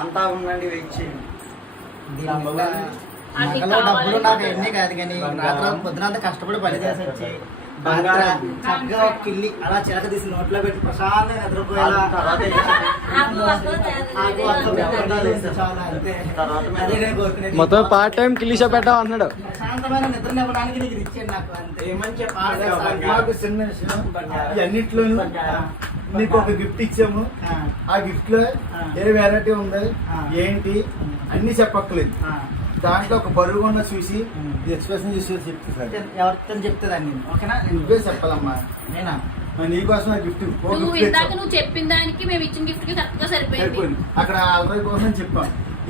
అంతా ఉండండి, వెయిట్ చేయండి. డబ్బులు నాకు ఎన్ని కాదు కానీ రాత్రి పొద్దునంతా కష్టపడి పని చేసి వచ్చి చక్కగా ఒక కిల్లి అలా చిలక తీసి నోట్లో పెట్టి ప్రశాంతంగా నిద్రపోయేలా మొత్తం పార్ట్ టైం కిల్లి షాప్ పెట్టావు అంటున్నాడు. ప్రశాంతమైన నిద్ర ఇవ్వడానికి నీకు ఇచ్చాను నాకు అంతే. ఏమని మాకు చిన్న విషయం, అన్నిట్లోనూ నీకు ఒక గిఫ్ట్ ఇచ్చాము. ఆ గిఫ్ట్ లో ఏ వెరైటీ ఉంది ఏంటి అన్ని చెప్పక్కలేదు. దాంట్లో ఒక బరువు ఉన్న చూసి ఎక్స్ప్రెషన్ చూసి చెప్తా సార్. ఎవరితో చెప్తుందండి ఓకేనా? నువ్వే చెప్పాలమ్మా. నేనా నీకోసం గిఫ్ట్ నువ్వు చెప్పిన దానికి మేము ఇచ్చిన గిఫ్ట్ కి కరెక్ట్ గా సరిపోయింది. అక్కడ ఆల్రెడీ కోసం చెప్పాం.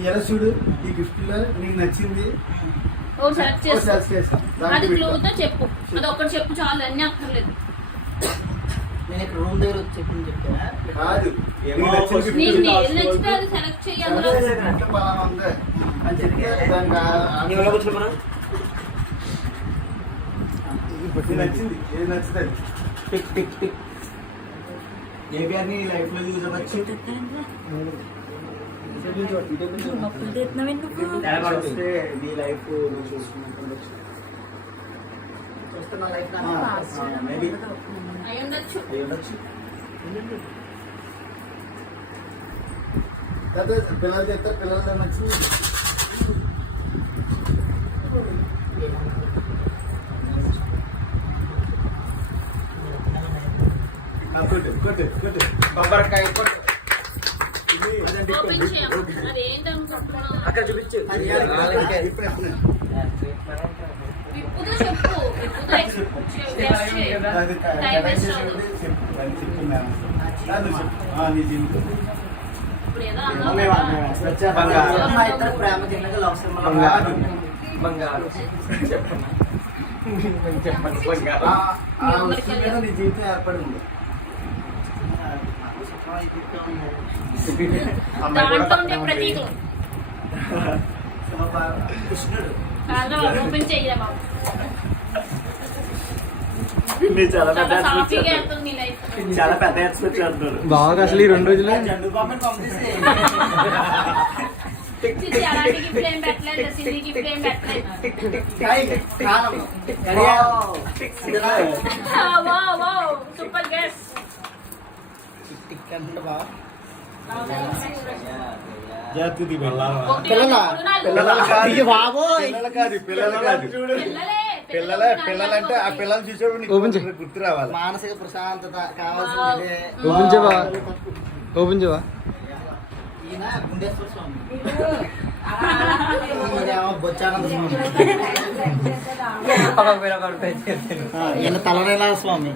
ఎలా చూడు ఈ గిఫ్ట్ లో నీకు నచ్చింది సెలెక్ట్ చేస్తాం. అది క్లూతో చెప్పు, అది ఒక్కటి చెప్పు చాలు, అన్ని అక్కర్లేదు. నేను ఇక్కడ రూమ్ దగ్గర వచ్చి చెప్పి చెప్తాను కాదు. నీకు ఏది నచ్చితే అది సెలెక్ట్ చెయ్యి. అందులో అని చెప్తే నచ్చింది ఏది నచ్చుతుంది. Tick tick tick. ఏబిఆర్ ని లైఫ్ లో యూజ్ అవ్వచ్చు. నీ లైఫ్ చూస్తున్న లైఫ్ మేబీ అయి ఉండొచ్చు. పిల్లలు చెప్తారు. పిల్లలు నచ్చింది బొబ్బరకాయ ఓపెన్ చేయం. అది ఏంటనుకుంటున్నావు? అక్కడ చూపించు. విప్పుతో చెప్పు. విప్పుతో టైం వేస్ట్ అవ్వదు. ఇప్పుడు ఏదో అన్నావు ప్రేమ కింద బంగారు చెప్పండి. నీ జీవితం ఏర్పడి ఉంది. దాంట్లో ఉండే ప్రతీకలు కృష్ణుడు ఓపెన్ చెయ్యమా. చాలా పెద్ద ఎక్స్పెక్ట్ చేస్తున్నారు. బాగా అసలు ఈ 2 రోజులు జండు బాంబుని పంపిస్తే అలాంటి గిఫ్ట్ ఏం పెట్టలేదు. సిద్ధి గిఫ్ట్ ఏం పెట్టలేదు. Super guess. పిల్లలంటే ఆ పిల్లలు చూసేప్పుడు గుర్తు రావాలి. మానసిక ప్రశాంతత కావాల్సింది. ఓపెన్ చేయవా? ఈయన గుండేశ్వర స్వామి, బొచ్చానంద స్వామి, ఈయన తలరేలా స్వామి,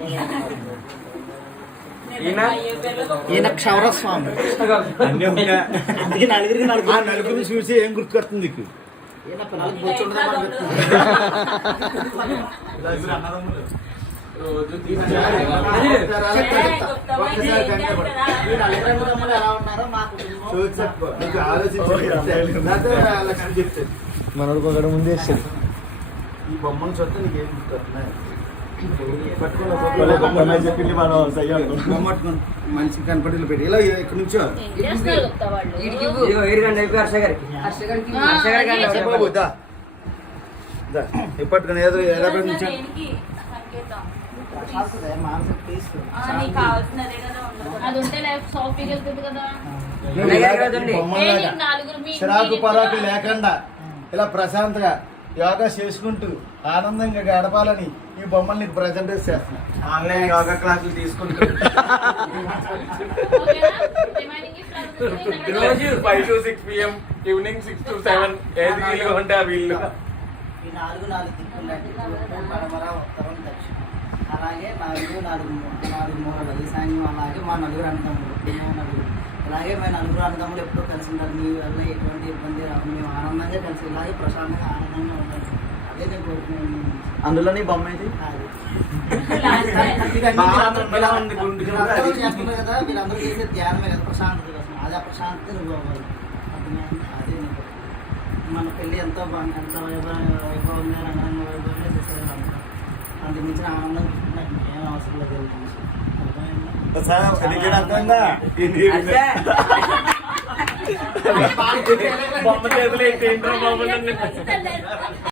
ఈయన క్షౌర స్వామి. అందుకే నలుగురిని చూసి ఏం గుర్తుకొస్తుంది నీకు? ఈయన పిల్లలకి బొచ్చుండదా మనోడికి ఒకటి ముందే ఇస్తాడు. ఈ బొమ్మను చూస్తే నీకు ఏం గుర్తుకొస్తున్నాయి? మంచి కనపడిలో పెట్టి ఇలా ఇక్కడ నుంచో ఇప్పటికని ఏదో ఎలా నుంచో చిరాకు పరాకు లేకుండా ఇలా ప్రశాంతంగా యోగా చేసుకుంటూ ఆనందంగా గడపాలని ఈ బొమ్మల్ని ప్రజెంట్ చేస్తున్నా. ఆన్లైన్ యోగా క్లాసులు తీసుకుంటూ రోజు 5 to 6 PM, ఈవినింగ్ 6 to 7 ఏది వీలుగా ఉంటే ఆ వీళ్ళు. ఈ 4 దిక్కులు పడమర ఉత్తరం దక్షిణం, అలాగే 4 మూలలు ఈశాన్యం, అలాగే మా 4 అన్నదమ్ములు, అలాగే మేము 4 అన్నదమ్ములు ఎప్పుడూ కలిసి ఉంటారు. మీ వల్ల ఎటువంటి ఇబ్బంది రాదు, మేము ఆనందంగా కలిసి ఇలాగే ప్రశాంతంగా ఆనందంగా ఉంటారు. అదే నేను కోరుకున్నాను. అందులో నీ బొమ్మ అయితే చేస్తున్నారు కదా, మీరు అందరూ చేసే ధ్యానమే కదా ప్రశాంతత కోసం. అదే ప్రశాంతత నువ్వు అవ్వాలి. అదే నీకు మన పెళ్ళి ఎంతో బాగుంది, ఎంత వైభవంగా రంగంగా వైభవంగా చేస్తారు. అందుకు మించిన ఆనందం నాకు ఏం అవసరం లేదు. అర్థమైందా? బొమ్మ చేతులు ఏంటో బాబు నన్ను. ఖచ్చితంగా.